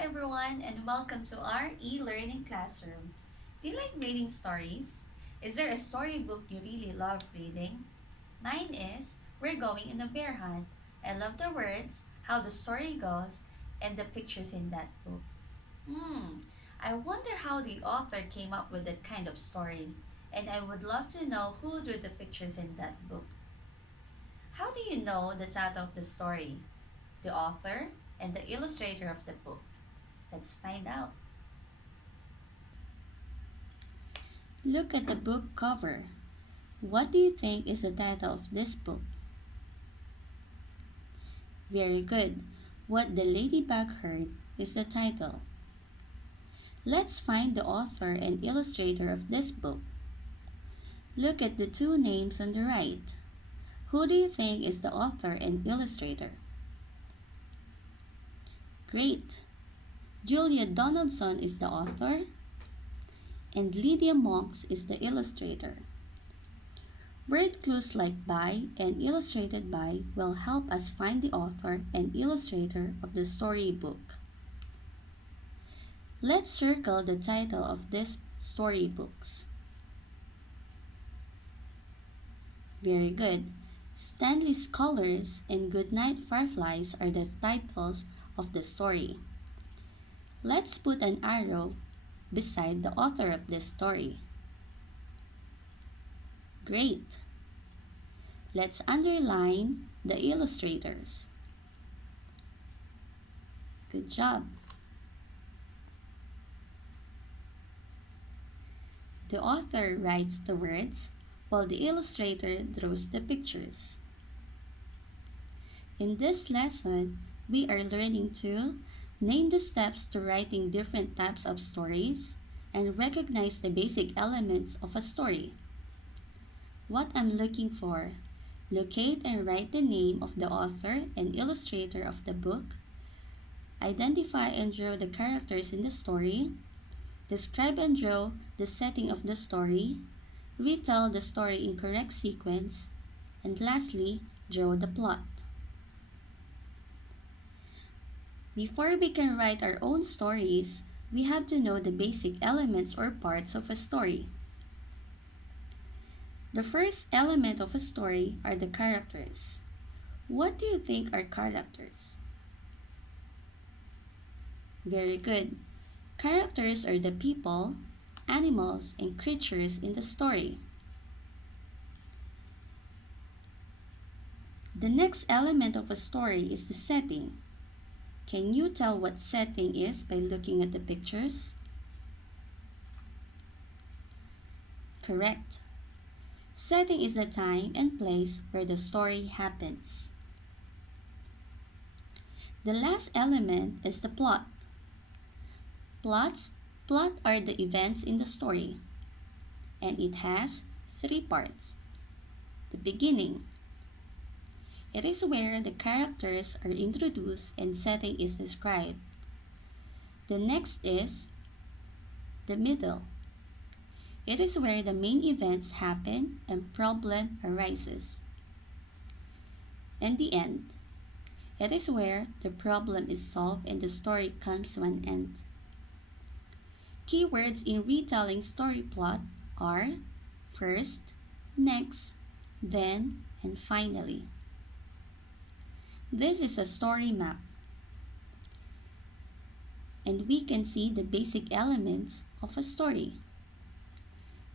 everyone, and welcome to our e-learning classroom. Do you like reading stories? Is there a storybook you really love reading? Mine is We're Going on a Bear Hunt. I love the words, how the story goes, and the pictures in that book. I wonder how the author came up with that kind of story, and I would love to know who drew the pictures in that book. How do you know the title of the story, the author, and the illustrator of the book? Let's find out. Look at the book cover. What do you think is the title of this book? Very good. What the Ladybug Heard is the title. Let's find the author and illustrator of this book. Look at the two names on the right. Who do you think is the author and illustrator? Great! Julia Donaldson is the author, and Lydia Monks is the illustrator. Word clues like by and illustrated by will help us find the author and illustrator of the storybook. Let's circle the title of these storybooks. Very good. Stanley's Colors and Goodnight Fireflies are the titles of the story. Let's put an arrow beside the author of this story. Great! Let's underline the illustrators. Good job! The author writes the words while the illustrator draws the pictures. In this lesson, we are learning to name the steps to writing different types of stories and recognize the basic elements of a story. What I'm looking for: locate and write the name of the author and illustrator of the book, identify and draw the characters in the story, describe and draw the setting of the story, retell the story in correct sequence, and lastly, draw the plot. Before we can write our own stories, we have to know the basic elements or parts of a story. The first element of a story are the characters. What do you think are characters? Very good. Characters are the people, animals, and creatures in the story. The next element of a story is the setting. Can you tell what setting is by looking at the pictures? Correct. Setting is the time and place where the story happens. The last element is the plot. Plot are the events in the story, and it has three parts. The beginning. It is where the characters are introduced and setting is described. The next is the middle. It is where the main events happen and problem arises. And the end. It is where the problem is solved and the story comes to an end. Keywords in retelling story plot are first, next, then, and finally. This is a story map, and we can see the basic elements of a story.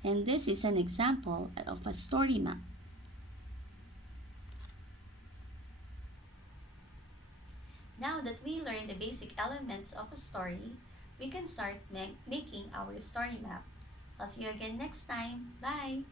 And this is an example of a story map. Now that we learned the basic elements of a story, we can start making our story map. I'll see you again next time. Bye!